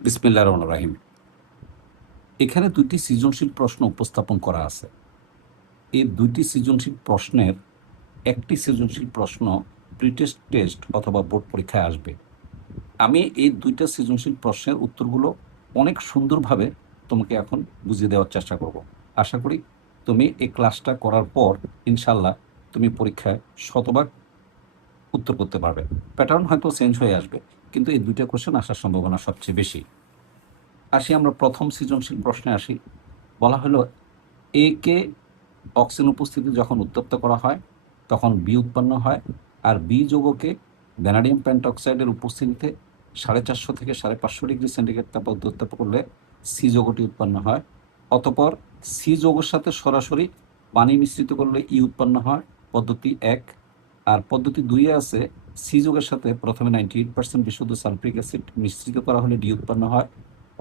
বিসমিল্লাহির রহমানির রহিম। এখানে ২ টি সৃজনশীল প্রশ্ন উপস্থাপন করা আছে। এই ২ টি সৃজনশীল প্রশ্নের একটি সৃজনশীল প্রশ্ন প্রি-টেস্ট টেস্ট অথবা বোর্ড পরীক্ষায় আসবে। আমি এই ২ টা সৃজনশীল প্রশ্নের উত্তরগুলো অনেক সুন্দরভাবে তোমাকে এখন বুঝিয়ে দেওয়ার চেষ্টা করব। আশা করি তুমি এই ক্লাসটা করার পর ইনশাআল্লাহ তুমি পরীক্ষায় শতভাগ উত্তর করতে পারবে। প্যাটার্ন হয়তো চেঞ্জ হয়ে আসবে, কিন্তু এই ২ টা কোয়েশ্চেন আসার সম্ভাবনা সবচেয়ে বেশি। আসি আমরা প্রথম সৃজনশীল প্রশ্নে আসি। বলা হলো এ কে অক্সিজেন উপস্থিতি যখন উত্তপ্ত করা হয় তখন বি উৎপন্ন হয়, আর বি যৌগকে ভ্যানাডিয়াম পেন্টঅক্সাইডের উপস্থিতিতে 450 থেকে 550 ডিগ্রি সেন্টিগ্রেড তাপে উত্তপ্ত করলে সি যৌগটি উৎপন্ন হয়। অতঃপর সি যৌগের সাথে সরাসরি পানি মিশ্রিত করলে ই উৎপন্ন হয়, পদ্ধতি ১। আর পদ্ধতি ২-এ আছে সি যৌগের সাথে প্রথমে 98% বিশুদ্ধ সালফ্রিক অ্যাসিড মিশ্রিত করা হলে ডি উৎপন্ন হয়,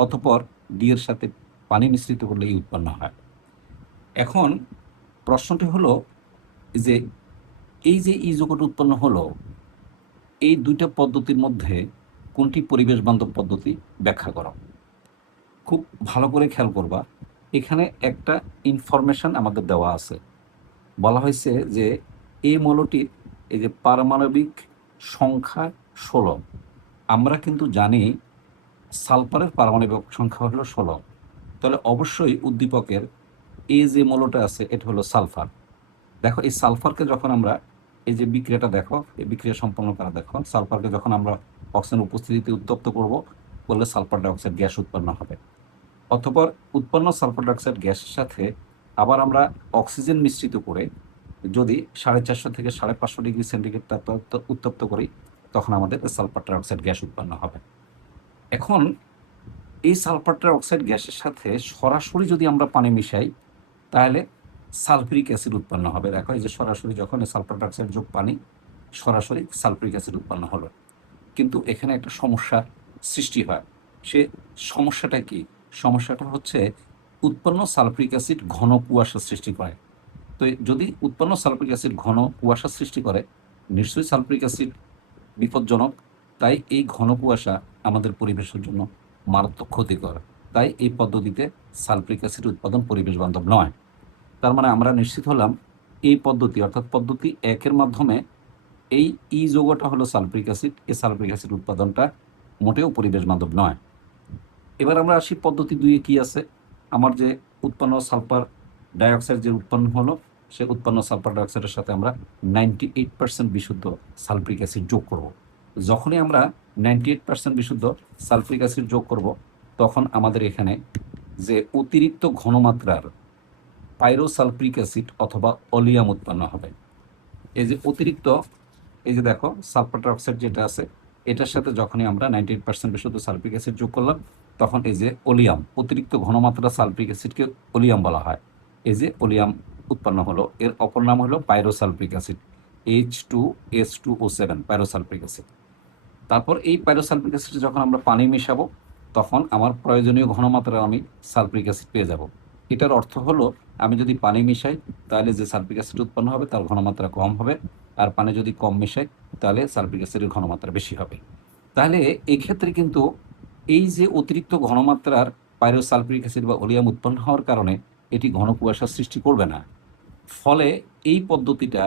অতঃপর ডি এর সাথে পানি মিশ্রিত করলে ই উৎপন্ন হয়। এখন প্রশ্নটি হলো যে এই যে ই যৌগটি উৎপন্ন হলো, এই ২ টা পদ্ধতির মধ্যে কোনটি পরিবেশ বান্ধব পদ্ধতি ব্যাখ্যা করো। খুব ভালো করে খেয়াল করবা, এখানে একটা ইনফরমেশন আমাদের দেওয়া আছে। বলা হয়েছে যে এই মৌলটির এই যে পারমাণবিক সংখ্যা ১৬। আমরা কিন্তু জানি সালফারের পারমাণবিক সংখ্যা হলো ১৬। তাহলে অবশ্যই উদ্দীপকের এই যে মৌলটা আছে এটা হলো সালফার। দেখো এই সালফারকে যখন আমরা এই যে বিক্রিয়াটা দেখো, এই বিক্রিয়া সম্পন্ন করা দেখো, সালফারকে যখন আমরা অক্সিজেন উপস্থিতিতে উত্তপ্ত করব বললে সালফার ডাইঅক্সাইড গ্যাস উৎপন্ন হবে। অতঃপর উৎপন্ন সালফার ডাইঅক্সাইড গ্যাসের সাথে আবার আমরা অক্সিজেন মিশ্রিত করে যদি 450 থেকে 550 ডিগ্রি সেন্টিগ্রেড তাপে উত্তপ্ত করি তখন আমাদের সালফার ডাইঅক্সাইড গ্যাস উৎপন্ন হবে। এখন এই সালফার ডাইঅক্সাইড গ্যাসের সাথে সরাসরি যদি আমরা পানি মিশাই তাহলে সালফিউরিক অ্যাসিড উৎপন্ন হবে। দেখো এই যে সরাসরি যখন সালফার ডাইঅক্সাইড যোগ পানি সরাসরি সালফিউরিক অ্যাসিড উৎপন্ন হলো, কিন্তু এখানে একটা সমস্যার সৃষ্টি হয়। সে সমস্যাটা কি? সমস্যাটা হচ্ছে উৎপন্ন সালফিউরিক অ্যাসিড ঘন কুয়াশা সৃষ্টি করে। তো যদি উৎপন্ন সালফিউরিক অ্যাসিড ঘন কুয়াশা সৃষ্টি করে, নিশ্চয়ই সালফিউরিক অ্যাসিড বিপজ্জনক। তাই এই ঘন কুয়াশা আমাদের পরিবেশের জন্য মারাত্মক ক্ষতিকর। তাই এই পদ্ধতিতে সালফিউরিক অ্যাসিড উৎপাদন পরিবেশ বান্ধব নয়। তার মানে আমরা নিশ্চিত হলাম এই পদ্ধতি অর্থাৎ পদ্ধতি ১-এর মাধ্যমে এই ই যৌগটা হলো সালফিউরিক অ্যাসিড, এই সালফিউরিক অ্যাসিড উৎপাদনটা মোটেও পরিবেশ বান্ধব নয়। এবার আমরা আসি পদ্ধতি ২-এ কি আছে। আমার যে উৎপন্ন সালফার ডাইঅক্সাইড যে উৎপন্ন হলো, সে উৎপন্ন সালফার ডাইঅক্সাইডের সাথে আমরা 98% বিশুদ্ধ সালফিউরিক অ্যাসিড যোগ করব। যখনই আমরা 98% বিশুদ্ধ সালফিউরিক অ্যাসিড যোগ করব তখন আমাদের এখানে যে অতিরিক্ত ঘনমাত্রার পাইরোসালফ্রিক অ্যাসিড অথবা অলিয়াম উৎপন্ন হবে। এই যে অতিরিক্ত, এই যে দেখো সালফার ডাইঅক্সাইড যেটা আছে এটার সাথে যখনই আমরা 98% বিশুদ্ধ সালফ্রিক অ্যাসিড যোগ করলাম তখন এই যে অলিয়াম, অতিরিক্ত ঘনমাত্রা সালফ্রিক অ্যাসিডকে অলিয়াম বলা হয়। এই যে অলিয়াম উৎপন্ন হলো, এর অপর নাম হলো পাইরোসালফ্রিক অ্যাসিড, H2S2O7 পাইরোসালফ্রিক অ্যাসিড। তারপর এই পাইরোসালফ্রিক অ্যাসিড যখন আমরা পানি মেশাবো তখন আমার প্রয়োজনীয় ঘনমাত্রার আমি সালফ্রিক অ্যাসিড পেয়ে যাব। এটার অর্থ হলো আমি যদি পানি মিশাই তাহলে যে সালফ্রিক অ্যাসিড উৎপন্ন হবে তার ঘনমাত্রা কম হবে, আর পানি যদি কম মেশাই তাহলে সালফ্রিক অ্যাসিডের ঘনমাত্রা বেশি হবে। তাহলে এক্ষেত্রে কিন্তু এই যে অতিরিক্ত ঘনমাত্রার পাইরোসালফ্রিক অ্যাসিড বা অলিয়াম উৎপন্ন হওয়ার কারণে এটি ঘন কুয়াশা সৃষ্টি করবে না। ফলে এই পদ্ধতিটা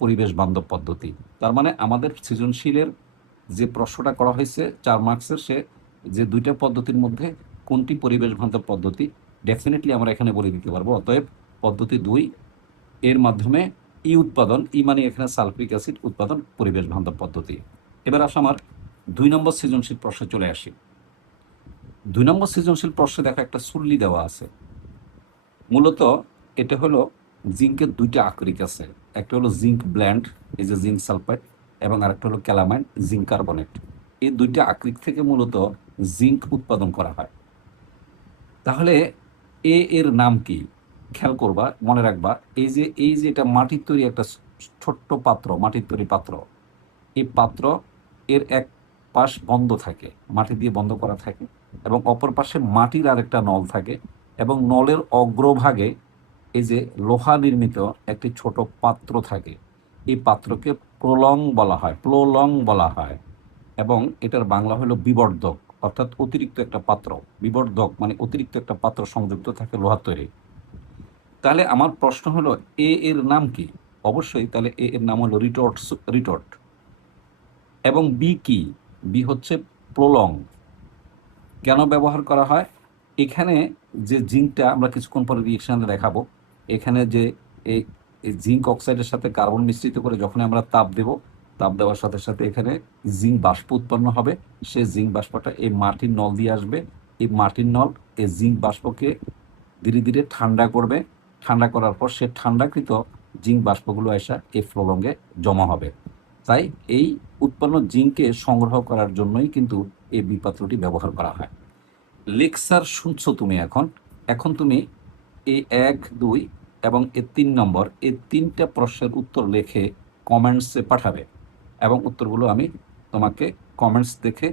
পরিবেশ বান্ধব পদ্ধতি। তার মানে আমাদের সৃজনশীলের যে প্রশ্নটা করা হয়েছে 4 মার্কসের, সে যে ২ টা পদ্ধতির মধ্যে কোনটি পরিবেশ বান্ধব পদ্ধতি ডেফিনিটলি আমরা এখানে বলে দিতে পারবো। অতএব পদ্ধতি ২ এর মাধ্যমে ই উৎপাদন, ই মানে এখানে সালফ্রিক অ্যাসিড উৎপাদন পরিবেশ বান্ধব পদ্ধতি। এবার আসো আমার ২ নম্বর সৃজনশীল প্রশ্নে চলে আসি। ২ নম্বর সৃজনশীল প্রশ্নে দেখো একটা সুল্লি দেওয়া আছে। মূলত এটা হলো জিঙ্কের ২টা আকরিক আছে, একটা হলো জিঙ্ক ব্ল্যান্ড, এই যে জিঙ্ক সালফাইড, এবং আরেকটা হলো ক্যালামাইন জিঙ্ক কার্বনেট। এই ২টা আকরিক থেকে মূলত জিঙ্ক উৎপাদন করা হয়। তাহলে এর নাম কি? খেয়াল করবা, মনে রাখবা এই যে এটা মাটির তৈরি একটা ছোট্ট পাত্র, মাটির তৈরি পাত্র। এই পাত্র এর এক পাশ বন্ধ থাকে, মাটি দিয়ে বন্ধ করা থাকে, এবং অপর পাশে মাটির আরেকটা নল থাকে, এবং নলের অগ্রভাগে এই যে লোহা নির্মিত একটি ছোট পাত্র থাকে। এই পাত্রকে প্রলং বলা হয়, এবং এটার বাংলা হলো বিবর্ধক। অর্থাৎ অতিরিক্ত একটা পাত্র, বিবর্ধক মানে অতিরিক্ত একটা পাত্র সংযুক্ত থাকে লোহার তৈরি। তাহলে আমার প্রশ্ন হলো এ এর নাম কি? অবশ্যই তাহলে এ এর নাম হলো রিটর্ট। এবং বি কি? বি হচ্ছে প্রলং। কেন ব্যবহার করা হয়? এখানে যে জিঙ্কটা আমরা কিছুক্ষণ পরে রিয়েকশনে দেখাবো, এখানে যে এই জিঙ্ক অক্সাইডের সাথে কার্বন মিশ্রিত করে যখন আমরা তাপ দেব, তাপ দেওয়ার সাথে সাথে এখানে জিঙ্ক বাষ্প উৎপন্ন হবে। সে জিঙ্ক বাষ্পটা এই মাটির নল দিয়ে আসবে। এই মাটির নল এই জিঙ্ক বাষ্পকে ধীরে ধীরে ঠান্ডা করবে। ঠান্ডা করার পর সে ঠান্ডাকৃত জিঙ্ক বাষ্পগুলো এসে এই ফ্লোরঙ্গে জমা হবে। তাই এই উৎপন্ন জিঙ্ককে সংগ্রহ করার জন্যই কিন্তু এই বিপাত্রটি ব্যবহার করা হয়। লেকচার শুনছো তুমি এখন। এখন তুমি এই 1, 2 এবং এই 3 নম্বর এই 3টা প্রশ্নের উত্তর লিখে কমেন্টসে পাঠাবে, এবং উত্তরগুলো আমি তোমাকে কমেন্টস দেখে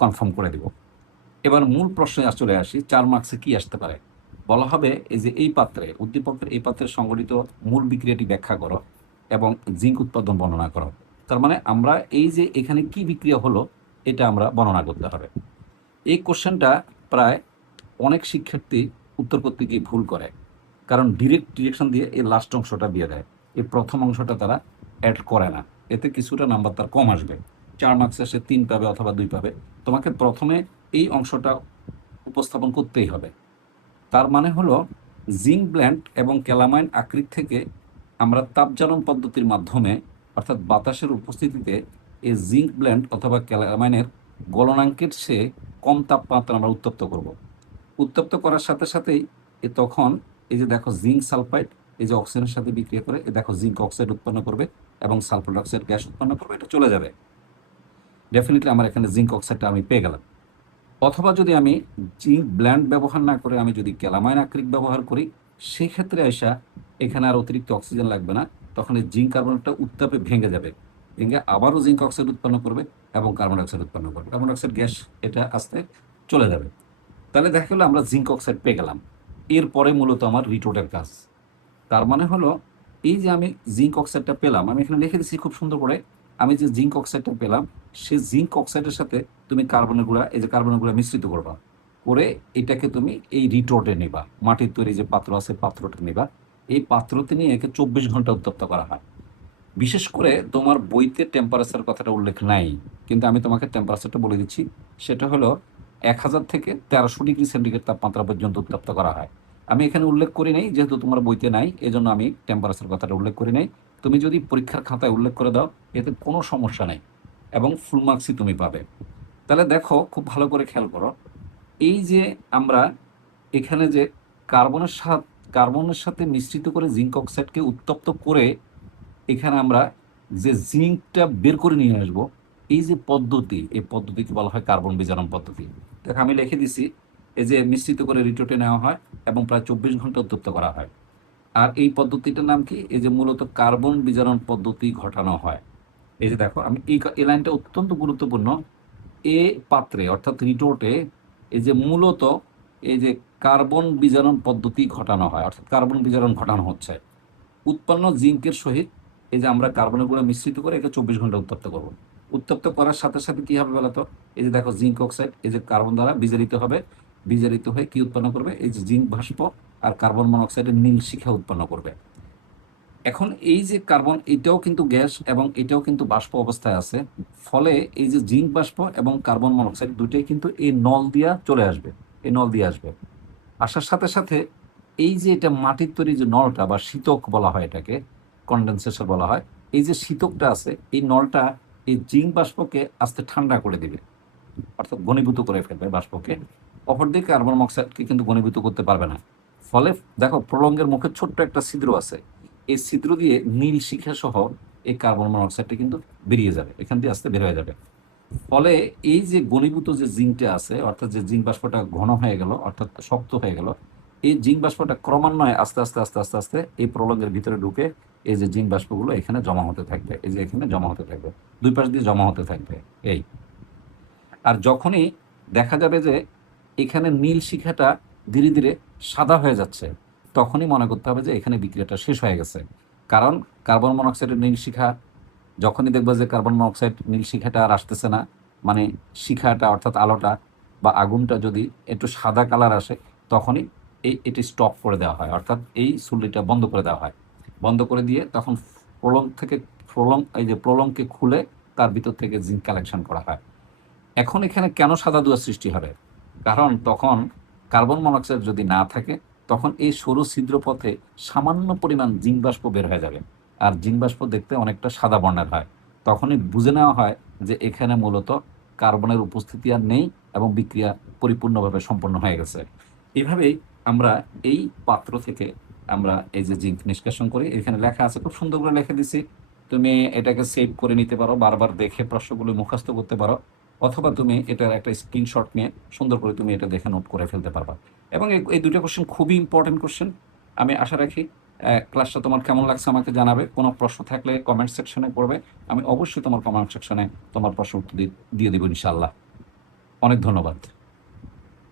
কনফার্ম করে দেব। এবার মূল প্রশ্নে চলে আসি, 4 মার্কসে কি আসতে পারে? বলা হবে এই যে এই পাত্রে, উদ্দীপকের এই পাত্রে সংগঠিত মূল বিক্রিয়াটি ব্যাখ্যা করো এবং জিঙ্ক উৎপাদন বর্ণনা করো। তার মানে আমরা এই যে এখানে কি বিক্রিয়া হলো এটা আমরা বর্ণনা করতে হবে। এই কোশ্চেনটা প্রায় অনেক শিক্ষার্থী উত্তর করতে গিয়ে ভুল করে, কারণ ডিরেকশন দিয়ে এই লাস্ট অংশটা দিয়ে দেয়, এই প্রথম অংশটা তারা অ্যাড করে না। এতে কিছুটা নাম্বার তার কম আসবে। 4 মার্কসে সে 3 পাবে অথবা 2 পাবে। তোমাকে প্রথমে এই অংশটা উপস্থাপন করতেই হবে। তার মানে হলো জিঙ্ক ব্ল্যান্ড এবং ক্যালামাইন আকৃতি থেকে আমরা তাপজারণ পদ্ধতির মাধ্যমে, অর্থাৎ বাতাসের উপস্থিতিতে এই জিঙ্ক ব্ল্যান্ড অথবা ক্যালামাইনের গলনাঙ্কের চেয়ে কম তাপমাত্রা আমরা উত্তপ্ত করব। উত্তপ্ত করার সাথে সাথেই তখন এই যে দেখো জিঙ্ক সালফাইড এই যে অক্সিজেনের সাথে বিক্রিয়া করে দেখো জিঙ্ক অক্সাইড উৎপন্ন করবে এবং সালফার ডাইঅক্সাইড গ্যাস উৎপন্ন করবে, এটা চলে যাবে। ডেফিনেটলি আমার এখানে জিঙ্ক অক্সাইডটা আমি পেয়ে গেলাম। অথবা যদি আমি জিঙ্ক ব্ল্যান্ড ব্যবহার না করে আমি যদি ক্যালামাইন আকরিক ব্যবহার করি, সেই ক্ষেত্রে আইসা এখানে আর অতিরিক্ত অক্সিজেন লাগবে না। তখন এই জিঙ্ক কার্বনেটটা উত্তাপে ভেঙে যাবে, ভেঙে আবারও জিঙ্ক অক্সাইড উৎপন্ন করবে এবং কার্বন ডাইঅক্সাইড উৎপন্ন করবে। কার্বন ডাইঅক্সাইড গ্যাস এটা আস্তে চলে যাবে। তাহলে দেখা গেলো আমরা জিঙ্ক অক্সাইড পেয়ে গেলাম। এরপরে মূলত আমার রিটোর্টের কাজ। তার মানে হলো এই যে আমি জিঙ্ক অক্সাইডটা পেলাম, আমি এখানে লিখে দিচ্ছি খুব সুন্দর করে। আমি যে জিঙ্ক অক্সাইডটা পেলাম, সে জিঙ্ক অক্সাইডের সাথে তুমি কার্বনের গুঁড়া, এই যে কার্বনের গুঁড়া মিশ্রিত করবা, করে এটাকে তুমি এই রিটোর্টে নেবা। মাটির তৈরি যে পাত্র আছে পাত্রটা নেবা। এই পাত্রতে নিয়ে একে 24 ঘন্টা উত্তপ্ত করা হয়। বিশেষ করে তোমার বইতে টেম্পারেচার কথাটা উল্লেখ নাই, কিন্তু আমি তোমাকে টেম্পারেচারটা বলে দিচ্ছি। সেটা হলো 1000 থেকে 1300 ডিগ্রি সেন্টিগ্রেড তাপমাত্রা পর্যন্ত উত্তপ্ত করা হয়। আমি এখানে উল্লেখ করি নাই, যেহেতু তোমার বইতে নাই, এজন্য আমি টেম্পারেচার কথাটা উল্লেখ করি নাই। তুমি যদি পরীক্ষার খাতায় উল্লেখ করে দাও এতে কোনো সমস্যা নেই, এবং ফুল মার্কসই তুমি পাবে। তাহলে দেখো খুব ভালো করে খেয়াল করো, এই যে আমরা এখানে যে কার্বনের সাথে মিশ্রিত করে জিঙ্ক অক্সাইডকে উত্তপ্ত করে এখানে আমরা যে জিঙ্কটা বের করে নিয়ে আসবো, এই যে পদ্ধতি, এই পদ্ধতিকে বলা হয় কার্বন বিজারণ পদ্ধতি। দেখো আমি লিখে দিছি, এই যে মিশ্রিত করে রিটোর্টে নেওয়া হয় এবং প্রায় 24 ঘন্টা উত্তপ্ত করা হয়। আর এই পদ্ধতিটার নাম কি? এই যে মূলত কার্বন বিজারণ পদ্ধতি ঘটানো হয়। এই যে দেখো আমি এই লাইনটা অত্যন্ত গুরুত্বপূর্ণ। এ পাত্রে অর্থাৎ রিটোর্টে এই যে মূলত এই যে কার্বন বিজারণ পদ্ধতি ঘটানো হয়, অর্থাৎ কার্বন বিজারণ ঘটানো হচ্ছে উৎপন্ন জিঙ্কের সহিত। এই যে আমরা কার্বনের গুঁড়া মিশ্রিত করে একে 24 ঘন্টা উত্তপ্ত করব। উত্তপ্ত করার সাথে সাথে কি হবে বলতো? এই যে দেখো জিঙ্ক অক্সাইড এই যে কার্বন দ্বারা বিজারিত হবে, বিজারিত হয়ে কি উৎপন্ন করবে? এই যে জিঙ্ক বাষ্প আর কার্বন মনোক্সাইডের নীল শিখা উৎপন্ন করবে। এখন এই যে কার্বন, এটাও কিন্তু গ্যাস এবং এটাও কিন্তু বাষ্প অবস্থায় আছে। ফলে এই যে জিঙ্ক বাষ্প এবং কার্বন মনোক্সাইড দুটোই কিন্তু এই নল দিয়া চলে আসবে, এই নল দিয়ে আসবে। আসার সাথে সাথে এই যে এটা মাটির তৈরি যে নলটা বা শীতক বলা হয়, এটাকে কনডেনসেশন বলা হয়। এই যে শীতকটা আছে এই নলটা এই জিঙ্ক বাষ্পকে আস্তে ঠান্ডা করে দিবে, অর্থাৎ ঘনীভূত করে ফেলবে বাষ্পকে। অপরদিকে কার্বন মনোক্সাইডকে কিন্তু ঘনীভূত করতে পারবে না। ফলে দেখো প্রলঙ্গের মুখে ছোট্ট একটা ছিদ্র আছে, এই ছিদ্র দিয়ে নীল শিখা সহ এই কার্বন মনোক্সাইডটা কিন্তু বেরিয়ে যাবে, এখান দিয়ে আস্তে বের হয়ে যাবে। ফলে এই যে ঘনীভূত যে জিঙ্কটা আছে, অর্থাৎ যে জিঙ্ক বাষ্পটা ঘন হয়ে গেল অর্থাৎ শক্ত হয়ে গেল, এই জিঙ্ক বাষ্পটা ক্রমান্বয়ে আস্তে আস্তে আস্তে আস্তে আস্তে এই প্রলঙ্গের ভিতরে ঢুকে এই যে জিঙ্ক বাষ্পগুলো এখানে জমা হতে থাকবে, এই যে এখানে জমা হতে থাকবে, দুই পাশ দিয়ে জমা হতে থাকবে এই। আর যখনই দেখা যাবে যে এখানে নীল শিখাটা ধীরে ধীরে সাদা হয়ে যাচ্ছে, তখনই মনে করতে হবে যে এখানে বিক্রিয়াটা শেষ হয়ে গেছে। কারণ কার্বন মনোক্সাইডের নীল শিখা, যখনই দেখবো যে কার্বন মনোক্সাইড নীল শিখাটা আর আসতেছে না, মানে শিখাটা অর্থাৎ আলোটা বা আগুনটা যদি একটু সাদা কালার আসে, তখনই এটি স্টপ করে দেওয়া হয়, অর্থাৎ এই চুল্লিটা বন্ধ করে দেওয়া হয়। বন্ধ করে দিয়ে তখন প্রলংকে খুলে তার ভিতর থেকে জিঙ্ক কালেকশন করা হয়। এখন এখানে কেন সাদা ধোঁয়া সৃষ্টি হবে? কারণ তখন কার্বন মনোক্সাইড যদি না থাকে, তখন এই সরু ছিদ্র পথে সামান্য পরিমাণ জিঙ্ক বাষ্প বের হয়ে যাবে, আর জিঙ্ক বাষ্প দেখতে অনেকটা সাদা বর্ণের হয়। তখনই বুঝে নেওয়া হয় যে এখানে মূলত কার্বনের উপস্থিতি আর নেই এবং বিক্রিয়া পরিপূর্ণভাবে সম্পন্ন হয়ে গেছে। এভাবেই আমরা এই পাত্র থেকে আমরা এই যে জিঙ্ক নিষ্কাশন করি। এখানে লেখা আছে, খুব সুন্দর করে লিখে দিছি। তুমি এটাকে সেভ করে নিতে পারো, বারবার দেখে প্রশ্নগুলো মুখস্থ করতে পারো, অথবা তুমি এটার একটা স্ক্রিনশট নিয়ে সুন্দর করে তুমি এটা দেখে নোট করে ফেলতে পারবা। এবং এই দুটো কোশ্চেন খুবই ইম্পর্টেন্ট কোশ্চেন। আমি আশা রাখি ক্লাসটা তোমার কেমন লাগছে আমাকে জানাবে। কোনো প্রশ্ন থাকলে কমেন্ট সেকশনে পড়বে, আমি অবশ্যই তোমার কমেন্ট সেকশনে তোমার প্রশ্ন উত্তর দিয়ে দিব ইনশাল্লাহ। অনেক ধন্যবাদ।